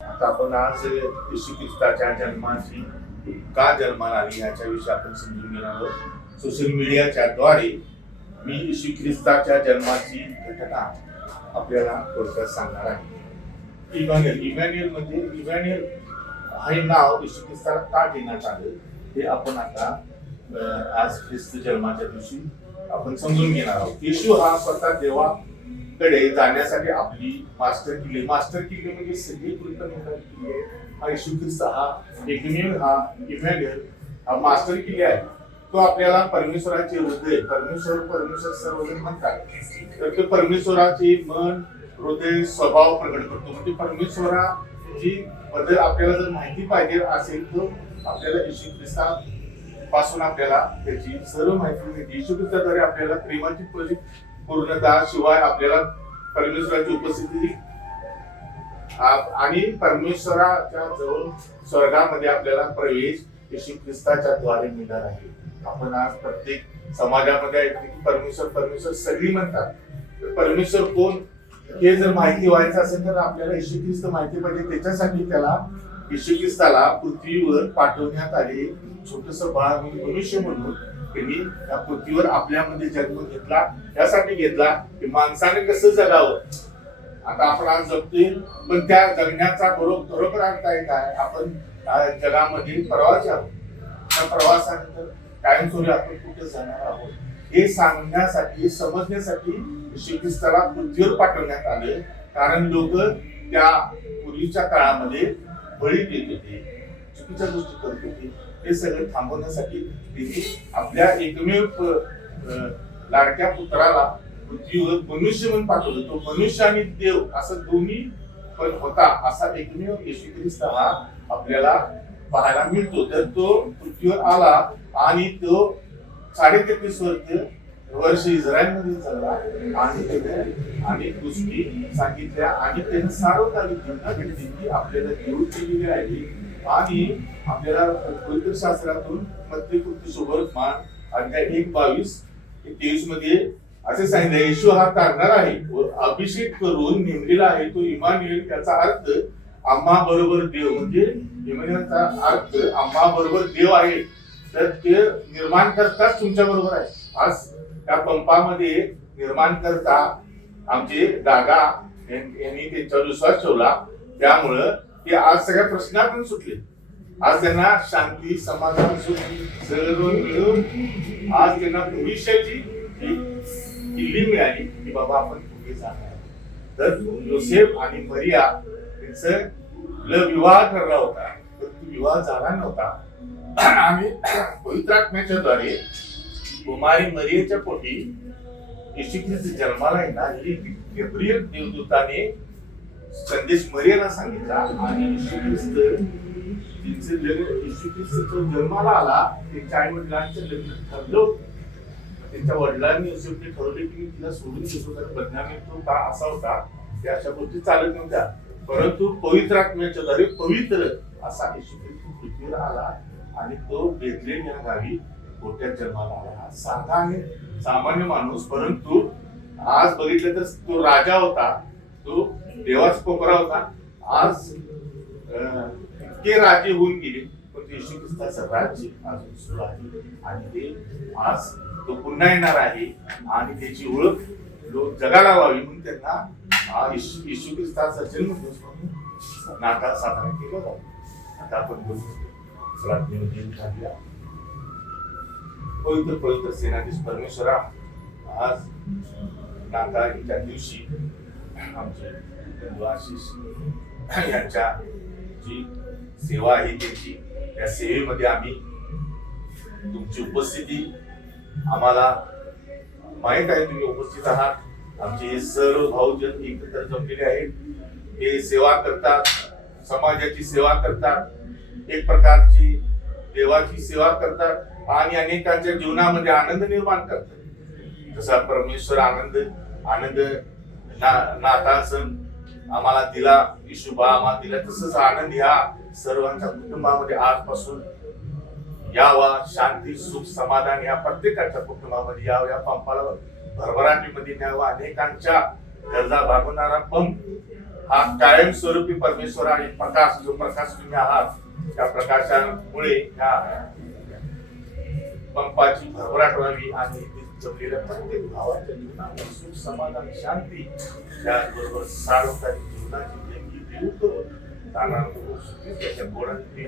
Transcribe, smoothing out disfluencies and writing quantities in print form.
आता आपण आज येशू ख्रिस्ताच्या जन्माची का जन्माला आली याच्याविषयी आपण समजून घेणार आहोत. सोशल मीडियाच्या द्वारे मी येशू ख्रिस्ताच्या जन्माची घटना आपल्याला थोडक्यात सांगणार आहे. इमॅन्युएल म्हणजे इमॅन्युएल हे नाव येशू ख्रिस्ताला का देण्यात आलं हे आपण आता आज ख्रिस्त जन्माच्या दिवशी आपण समजून घेणार आहोत. येशू हा स्वतः देवाकडे जाण्यासाठी आपली मास्टर किल्ली म्हणजे सगळी किल्ली हा येशू ख्रिस्त हा एकमेव हा इमॅन्युएल हा मास्टर किल्ली आहे. तो आपल्याला परमेश्वराचे हृदय परमेश्वर सर्वजण म्हणतात. तर ते परमेश्वराचे मन हृदय स्वभाव प्रकट करतो. म्हणजे परमेश्वराची बद्दल आपल्याला जर माहिती पाहिजे असेल तर आपल्याला येशू ख्रिस्ता पासून आपल्याला त्याची सर्व माहिती मिळते. येशू ख्रिस्ताद्वारे आपल्याला प्रेमाची पूर्णता शिवाय आपल्याला परमेश्वराची उपस्थिती आणि परमेश्वराच्या जवळ स्वर्गामध्ये आपल्याला प्रवेश येशू ख्रिस्ताच्या द्वारे मिळणार आहे. आपण आज प्रत्येक समाजामध्ये ऐकतो की परमेश्वर सगळी म्हणतात. परमेश्वर कोण हे जर माहिती व्हायचं असेल तर आपल्याला येशू ख्रिस्त माहिती पाहिजे. त्याच्यासाठी त्याला येशू ख्रिस्ताला पृथ्वीवर पाठवण्यात आले. छोटस बाळ मनुष्य म्हणून त्यांनी या पृथ्वीवर आपल्यामध्ये जन्म घेतला. यासाठी घेतला की माणसाने कसं जगावं. आता आपण आज जगतोय पण त्या जगण्याचा खरोखर अर्थ आहे काय. आपण जगामध्ये प्रवासी आहोत. त्या प्रवासानंतर कायमस्वरूपी आपण कुठे जाणार आहोत हे सांगण्यासाठी समजण्यासाठी येशू ख्रिस्ताला पृथ्वीवर पाठवण्यात आले. कारण लोक त्या पूर्वीच्या काळामध्ये बळी देत होते, चुकीच्या गोष्टी करत होते. हे सगळं थांबवण्यासाठी त्यांनी आपल्या एकमेव लाडक्या पुत्राला पृथ्वीवर मनुष्य म्हणून पाठवलं. तो मनुष्य आणि देव असं दोन्ही पण होता असा एकमेव येशू ख्रिस्त हा आपल्याला पाहायला मिळतो. तर तो पृथ्वीवर आला आणि तो 33.5 वर्ष इस्रायलमध्ये जगला आणि त्याने अनेक गोष्टी सांगितल्या आणि त्याने सार्वकालिक जीवनाची आपल्याला देऊ केलेली आहे. आणि आपल्याला पवित्र शास्त्रातून मत्ती सुवर्तमान अध्याय 1:22-23 मध्ये असे सांगितले, येशू हा तारणार आहे व अभिषेक करून नेमलेला आहे. तो इमानुएल, त्याचा अर्थ आम्हा बरोबर देव. म्हणजे इमानुएलचा अर्थ आम्हा बरोबर देव आहे. तर ते निर्माण करताच तुमच्या बरोबर आहे. आज त्या पंपामध्ये निर्माण करता आमचे दादा यांनी त्यांच्यावर विश्वास ठेवला. त्यामुळं ते आज सगळ्या प्रश्नातून सुटले. आज त्यांना शांती समाधान सर्व मिळून आज त्यांना भविष्याची किल्ली मिळाली की बाबा आपण पुढे जाणार. तर योसेफ आणि मरिया यांचा विवाह ठरला होता पण विवाह झाला नव्हता. आणि पवित्र आत्म्याच्या द्वारे कुमारी मरियेच्या पोटी येशू ख्रिस्त जन्माला येणार ही गब्रिएल देवदूताने संदेश मरियेला सांगितला. आणि येशू ख्रिस्त जन्माला आला. त्यांच्या आई वडिलांचं लग्न ठरलं. त्यांच्या वडिलांनी योसेफने ठरवले की तिला सोडून देतो कारण बदनामी तो का असा होता त्या अशा गोष्टी चालत नव्हत्या. परंतु पवित्र आत्म्याच्या द्वारे पवित्र असा येशू ख्रिस्त पृथ्वीवर आला आणि तो बेथलेम या गावी मोठ्या जन्माला आला. साधा आणि सामान्य माणूस, परंतु आज बघितलं तर तो राजा होता. तो देवाचा कोपरा होता. आज इतके राजे होऊन गेले पण येशू ख्रिस्ताचं राज्य अजून सुरू आहे आणि ते आज तो पुन्हा येणार आहे आणि त्याची ओळख लोक जगाला व्हावी म्हणून त्यांना येशू ख्रिस्ताचा जन्मदिवस म्हणून नाता साजरा केला जातो. आता आपण बोलतो पवित्र सेनाधीश परमेश्वरा, आज नाताळच्या दिवशी आमचे बंधू आशिष यांच्या जी सेवा आहे त्यांची त्या सेवेमध्ये आम्ही तुमची उपस्थिती आम्हाला माहित आहे. तुम्ही उपस्थित आहात. आमचे हे सर्व भाऊजन एकत्र जमलेले आहेत. हे सेवा करतात, समाजाची सेवा करतात, एक प्रकारची देवाची सेवा करतात आणि अनेकांच्या जीवनामध्ये आनंद निर्माण करतात. जसा परमेश्वर आनंद नाताळ सण आम्हाला दिला, येशूबा आम्हाला दिला, तसंच आनंद ह्या सर्वांच्या कुटुंबामध्ये आजपासून यावा. शांती सुख समाधान या प्रत्येकाच्या कुटुंबामध्ये यावं. या पंपाला भरभराटीमध्ये न्यावं. अनेकांच्या गरजा भागवणारा पंप हा कायमस्वरूपी परमेश्वर आणि प्रकाश, जो प्रकाश तुम्ही आहात, त्या प्रकाशामुळे ह्या पंपाची भरभराट व्हावी आणि जमलेल्या प्रत्येक भावाच्या जीवनात सुख, समाधान, शांती, त्याचबरोबर सार्वकालिक जीवनाची देणगी देऊ करून ताना त्याच्या गोडाने